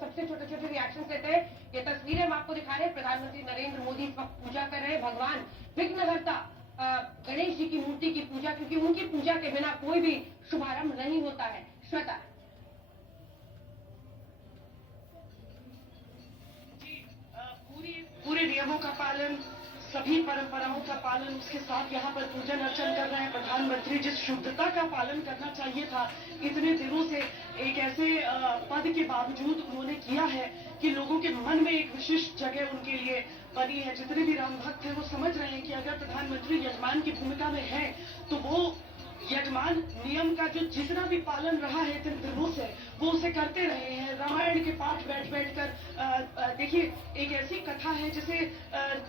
सबसे छोटे छोटे रिएक्शन देते हैं। ये तस्वीरें हम आपको दिखा रहे हैं, प्रधानमंत्री नरेंद्र मोदी इस वक्त पूजा कर रहे हैं भगवान विघ्नहर्ता गणेश जी की मूर्ति की पूजा, क्योंकि उनकी पूजा के बिना कोई भी शुभारंभ नहीं होता है। श्वेता पूरे नियमों का पालन, सभी परंपराओं का पालन, उसके साथ यहाँ पर पूजन अर्चन कर रहे हैं प्रधानमंत्री। जिस शुद्धता का पालन करना चाहिए था इतने दिनों से एक ऐसे पद के बावजूद उन्होंने किया है कि लोगों के मन में एक विशिष्ट जगह उनके लिए बनी है। जितने भी राम भक्त हैं वो समझ रहे हैं कि अगर प्रधानमंत्री यजमान की भूमिका में है तो वो यजमान नियम का जो जितना भी पालन रहा है इतने दिनों से वो उसे करते रहे हैं। रामायण के पाठ बैठ कर देखिए, एक ऐसी कथा है जिसे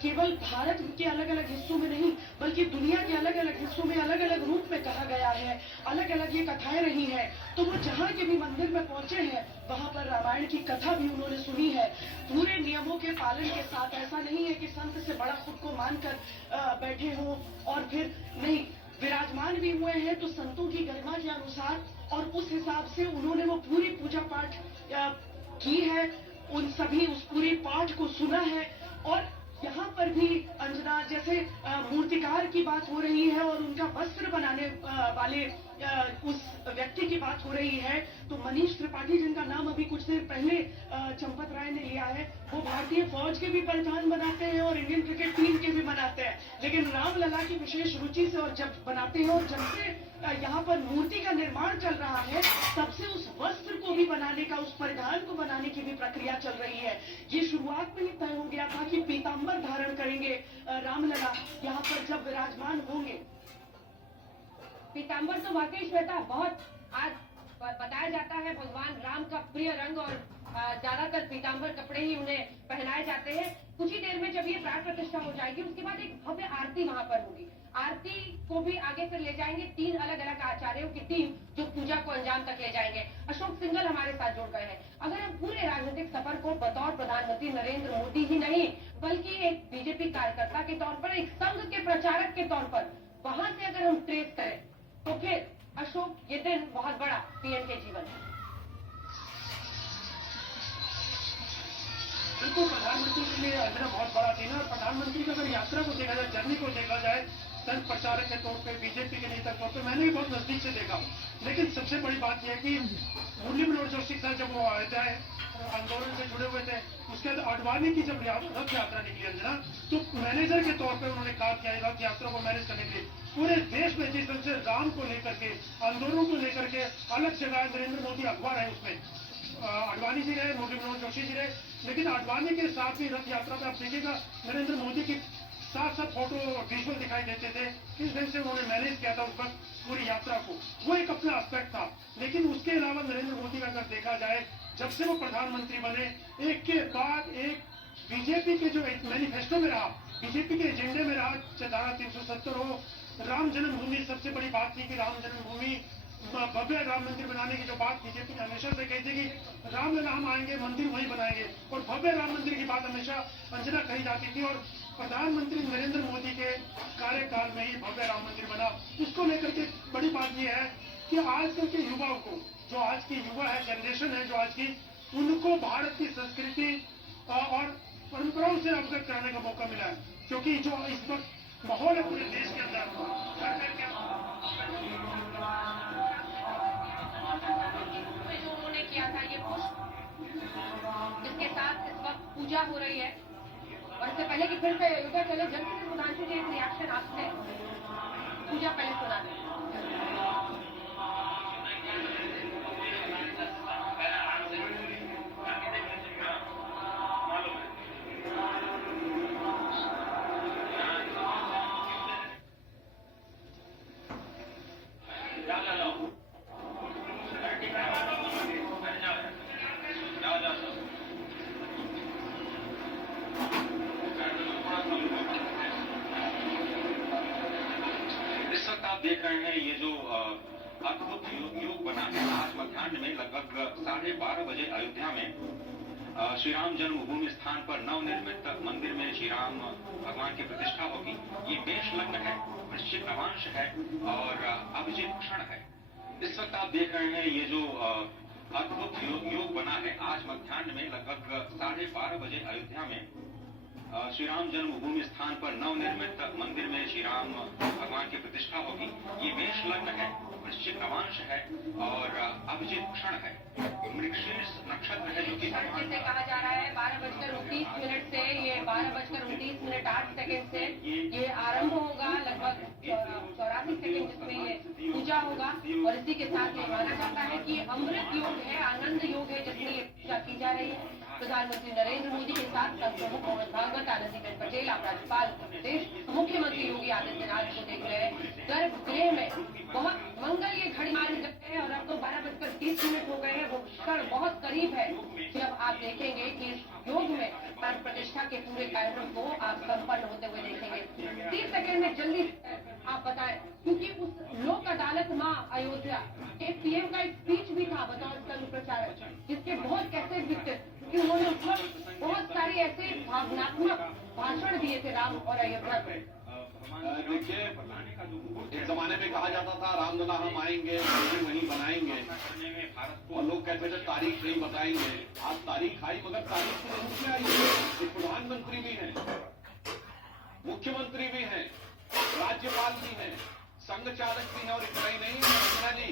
केवल भारत के अलग अलग हिस्सों में नहीं बल्कि दुनिया के अलग अलग हिस्सों में अलग अलग रूप में कहा गया है, अलग अलग ये कथाएं रही हैं। तो वो जहाँ के भी मंदिर में पहुंचे हैं वहां पर रामायण की कथा भी उन्होंने सुनी है, पूरे नियमों के पालन के साथ। ऐसा नहीं है कि संत से बड़ा खुद को मानकर बैठे हों और फिर नहीं, विराजमान भी हुए हैं तो संतों की गरिमा के अनुसार और उस हिसाब से उन्होंने वो पूरी पूजा पाठ की है, उन सभी उस पूरे पाठ को सुना है। और यहाँ पर भी अंजना, जैसे मूर्तिकार की बात हो रही है और उनका वस्त्र बनाने वाले उस व्यक्ति की बात हो रही है, तो मनीष त्रिपाठी जिनका नाम अभी कुछ देर पहले चंपत राय ने लिया है, वो भारतीय फौज के भी प्रधान बनाते हैं और इंडियन क्रिकेट टीम के भी बनाते हैं। लेकिन रामलला की विशेष रुचि से और जब बनाते हैं और जब से यहाँ पर मूर्ति का निर्माण चल रहा है तब से उस वस्त्र को भी बनाने का, उस परिधान को बनाने की भी प्रक्रिया चल रही है। ये शुरुआत में ही तय हो गया था कि पीताम्बर धारण करेंगे रामलला यहाँ पर जब विराजमान होंगे। पीताम्बर तो वाकई श्वेता बहुत आज बताया जाता है भगवान राम का प्रिय रंग, और ज्यादातर पीताम्बर कपड़े ही उन्हें पहनाए जाते हैं। कुछ ही देर में जब ये प्राण प्रतिष्ठा हो जाएगी उसके बाद एक भव्य आरती वहां पर होगी। आरती को भी आगे फिर ले जाएंगे 3 अलग अलग आचार्यों की टीम जो पूजा को अंजाम तक ले जाएंगे। अशोक सिंघल हमारे साथ जुड़ गए हैं। अगर हम पूरे राजनीतिक सफर को बतौर प्रधानमंत्री नरेंद्र मोदी ही नहीं बल्कि एक बीजेपी कार्यकर्ता के तौर पर, एक संघ के प्रचारक के तौर पर वहां से अगर हम ट्रेस करें तो फिर अशोक ये दिन बहुत बड़ा पीएम के जीवन है। बिल्कुल, प्रधानमंत्री के लिए अंजना बहुत बड़ा दिन है। और प्रधानमंत्री की अगर यात्रा को देखा जाए, जर्नी को देखा जाए, संघ प्रचारक के तौर पे, बीजेपी के नेता के तौर पे मैंने भी बहुत नजदीक से देखा। लेकिन सबसे बड़ी बात यह है कि मुरली मनोहर जोशी साहब जब वो अयोध्या आंदोलन से जुड़े हुए थे, उसके बाद आडवाणी की जब रथ यात्रा निकली अंजना, तो मैनेजर के तौर पर उन्होंने काम किया रथ यात्रा को मैनेज करने के लिए। पूरे देश में जिस तरह से राम को लेकर के, आंदोलनों को लेकर के अलग जगह नरेंद्र मोदी अखबार है, उसमें आडवाणी जी रहे, मुरली मनोहर जोशी जी रहे, लेकिन आडवाणी के साथ भी रथ यात्रा में आप देखिएगा नरेंद्र मोदी की साथ साथ फोटो विजुअल दिखाई देते थे। किस ढंग से उन्होंने मैनेज किया था उस वक्त पूरी यात्रा को, वो एक अपना एस्पेक्ट था। लेकिन उसके अलावा नरेंद्र मोदी का अगर देखा जाए, जब से वो प्रधानमंत्री बने एक के बाद एक बीजेपी के जो मैनिफेस्टो में रहा, बीजेपी के एजेंडे में रहा, चाहे धारा 370 हो, राम जन्मभूमि सबसे बड़ी बात थी कि राम जन्मभूमि भव्य राम मंदिर बनाने की जो बात बीजेपी ने हमेशा से कही थी कि रामलला हम आएंगे, मंदिर वहीं बनाएंगे, और भव्य राम मंदिर की बात हमेशा अंजना कही जाती थी। और प्रधानमंत्री नरेंद्र मोदी के कार्यकाल में ही भव्य राम मंदिर बना। उसको लेकर के बड़ी बात यह है कि आजकल के युवाओं को, जो आज की युवा है, जनरेशन है जो आज की, उनको भारत की संस्कृति और परंपराओं से अवगत कराने का मौका मिला है। क्योंकि जो इस वक्त माहौल है पूरे देश के अंदर, जो उन्होंने किया था ये पुष्प, जिसके साथ इस वक्त पूजा हो रही है, और इससे पहले कि फिर से अयोध्या चले, जल्दी से सुधांशु जी एक रिएक्शन आपसे, पूजा पहले सुना दें। देख रहे हैं ये जो अद्भुत युग बना है। आज मध्याह्न में लगभग 12:30 बजे अयोध्या में श्री राम जन्मभूमि स्थान पर नवनिर्मित मंदिर में श्री राम भगवान की प्रतिष्ठा होगी। ये बेश लग्न है, निश्चित नवांश है और अभिजीत क्षण है। इस वक्त आप देख रहे हैं ये जो अद्भुत योग बना है। आज मध्याह्न में लगभग 12:30 बजे अयोध्या में श्री राम जन्मभूमि स्थान पर नवनिर्मित मंदिर में श्री राम भगवान की प्रतिष्ठा होगी। ये मेष लग्न है, वृश्चिक नवांश है और अभिजीत क्षण है। मृगशीर्ष नक्षत्र है जो कि से कहा जा रहा है 12:29 से ये 12:29:08 से ये आरंभ होगा। लगभग 84 सेकंड जिसमें ये पूजा होगा और इसी के साथ ये माना जाता है कि अमृत योग है, आनंद योग है जिसमें ये पूजा की जा रही है। प्रधानमंत्री नरेंद्र मोदी के साथ प्रमुख मोहन भागवत, आनंदीबेन पटेल, राज्यपाल उत्तर प्रदेश, मुख्यमंत्री योगी आदित्यनाथ को देख रहे हैं। गर्भगृह में बहुत मंगल ये घड़ी मारी गई है और अब तो 12:30 हो गए हैं। वो क्षण बहुत करीब है जब आप देखेंगे कि इस योग में प्राण प्रतिष्ठा के पूरे कार्यक्रम को आप संपन्न होते हुए देखेंगे। 30 सेकंड में जल्दी आप बताएं, क्योंकि उस लोक अदालत माँ अयोध्या एक पीएम का एक स्पीच भी था बतौर स्तंभ प्रचारक, जिसके बहुत कैसे दिखते कि उन्होंने उस वक्त बहुत सारी ऐसे भावनात्मक भाषण दिए थे राम और अयोध्या पर। देखिए, एक जमाने में कहा जाता था रामलला हम आएंगे, मंदिर वहीं बनाएंगे और लोग कहते थे तारीख नहीं बताएंगे। आज तारीख आई, मगर तारीख के रूप में आई है। प्रधानमंत्री भी हैं, मुख्यमंत्री भी हैं, राज्यपाल भी हैं, संघ चालक भी हैं और इतना ही नहीं रंजना जी,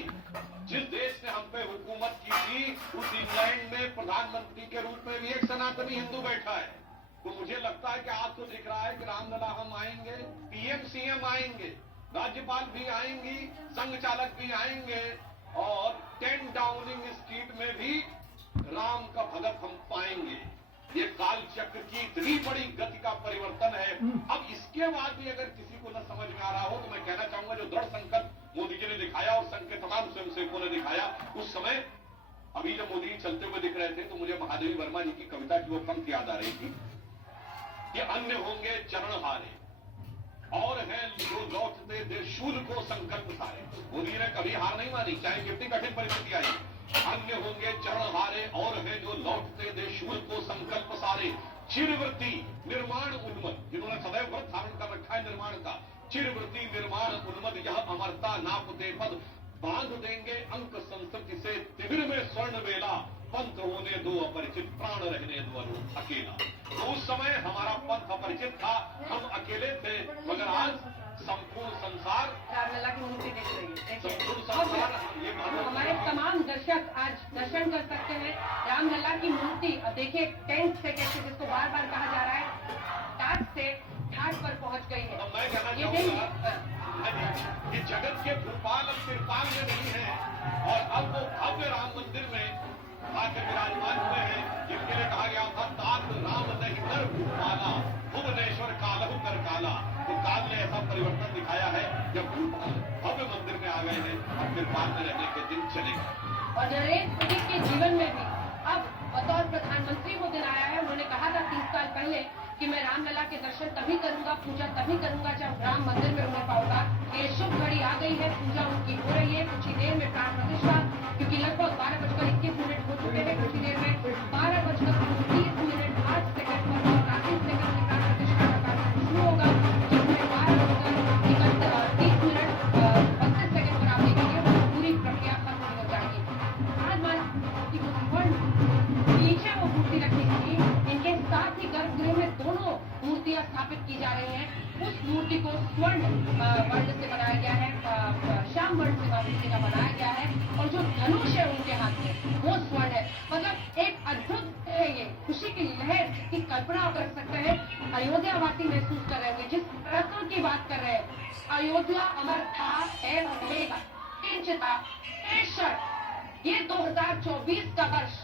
जिस देश ने हम पे हुकूमत की थी उस इंग्लैंड में प्रधानमंत्री के रूप में भी एक सनातनी हिंदू बैठा है। तो मुझे लगता है कि आज तो दिख रहा है कि रामलला हम आएंगे, पीएम सीएम आएंगे, राज्यपाल भी आएंगी, संघ चालक भी आएंगे और 10 डाउनिंग स्ट्रीट में भी राम का भगत हम पाएंगे। ये काल चक्र की इतनी बड़ी गति का परिवर्तन है। अब इसके बाद भी अगर किसी को न समझ में आ रहा हो तो मैं कहना चाहूंगा जो दृढ़ संकल्प मोदी जी ने दिखाया और संघ के तमाम स्वयंसेवकों ने दिखाया, उस समय अभी जब मोदी चलते हुए दिख रहे थे तो मुझे महादेवी वर्मा जी की कविता की वो पंक्ति याद आ रही थी कि अन्य होंगे चरण हारे और हैं जो लौटते दे शूल को संकल्प सारे। मोदी ने कभी हार नहीं मानी, चाहे कितनी कठिन परिस्थिति आई। अन्य होंगे चरण हारे और हैं जो लौटते दे शूल को संकल्प सारे। चिरवृत्ति निर्माण उन्मत, जिन्होंने सदैव व्रत धारण कर रखा है निर्माण का। चिरवृत्ति निर्माण उन्मत यह अमरता नापते पद, बांध देंगे अंक संस्कृति से तिबिर में स्वर्ण वेला। पंथ होने दो अपरिचित, प्राण रहने दो अनूप अकेला। तो उस समय हमारा पंथ अपरिचित था, हम अकेले थे, मगर आज संपूर्ण संसार रामलला की मूर्ति देख रही है। संपूर्ण संसार ये हमारे तमाम दर्शक आज दर्शन कर सकते हैं रामलला की मूर्ति। अब देखिए 10 सेकंड से जिसको बार बार कहा जा रहा है टाट से घाट पर पहुंच गई है। मैं कहना ये चाहूंगा कि जगत के भूपाल अब तिरपाल में नहीं है और अब वो भव्य राम मंदिर में आकर विराजमान हुए हैं, जिनके लिए कहा गया था तात राम नहीं नर भूपाला, भुवनेश्वर कालहु कर काला। तो काल ने ऐसा परिवर्तन दिखाया है जब भूपाल भव्य मंदिर में आ गए हैं, अब तिरपाल में रहने के दिन चले गए। और नरेंद्र मोदी के जीवन में भी अब बतौर प्रधानमंत्री वो दिन आया है। उन्होंने कहा था 30 साल पहले कि मैं रामलला के दर्शन तभी करूंगा, पूजा तभी करूंगा जब राम मंदिर में उन्हें पाऊंगा। ये शुभ घड़ी आ गई है, पूजा उनकी हो रही है। कुछ ही देर में प्राण प्रतिष्ठा, क्योंकि लगभग 12:21 हो चुके हैं। कुछ ही देर में 12:30:08 पर और 30 सेकंड की प्राण प्रतिष्ठा का कार्यक्रम शुरू होगा, जिसमें 12:31:32 पर आप देखेंगे पूरी प्रक्रिया खत्म हो जाएगी। आज मान पीछे वो मूर्ति रखी थी, इनके साथ ही गर्भगृह में दोनों मूर्तियां स्थापित की जा रही हैं। उस मूर्ति को स्वर्ण वर्ण से बनाया गया है, श्याम वर्ण से मूर्ति का बनाया गया है और जो धनुष है उनके हाथ में वो स्वर्ण है। मतलब एक अद्भुत है, ये खुशी की लहर की कल्पना आप कर सकते हैं। अयोध्या वासी महसूस कर रहे हैं जिस प्रश्न की बात कर रहे हैं। अयोध्या अमर था, है और रहेगा, किंचिता बेशक ये 2024 का वर्ष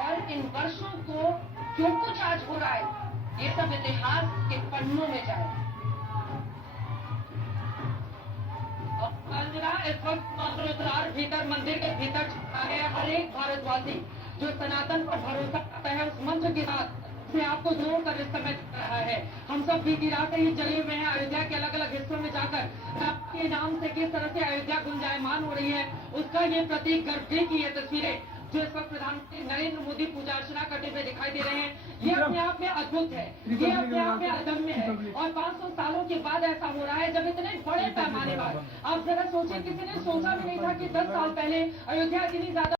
और इन वर्षों को जो कुछ आज हो रहा है ये सब इतिहास के पन्नों में जाए। इस वक्त मंत्रोद्धार भीतर मंदिर के भीतर छुपा है। हर एक भारतवासी जो सनातन पर भरोसा करता है उस मंत्र के साथ से आपको जोड़कर इस समय रहा है। हम सब बीती रात ही जले हुए हैं अयोध्या के अलग अलग हिस्सों में जाकर आपके नाम से किस तरह से अयोध्या गुंजायमान हो रही है उसका ये प्रतीक गर्भगृह की ये तस्वीरें जो इस वक्त प्रधानमंत्री नरेंद्र मोदी पूजा अर्चना करते हुए दिखाई दे रहे हैं। ये अपने आप में अद्भुत है, ये अपने आप में अदम्य है और 500 सालों के बाद ऐसा हो रहा है जब इतने बड़े पैमाने पर। आप जरा सोचिए, किसी ने सोचा भी नहीं था कि 10 साल पहले अयोध्या इतनी ज्यादा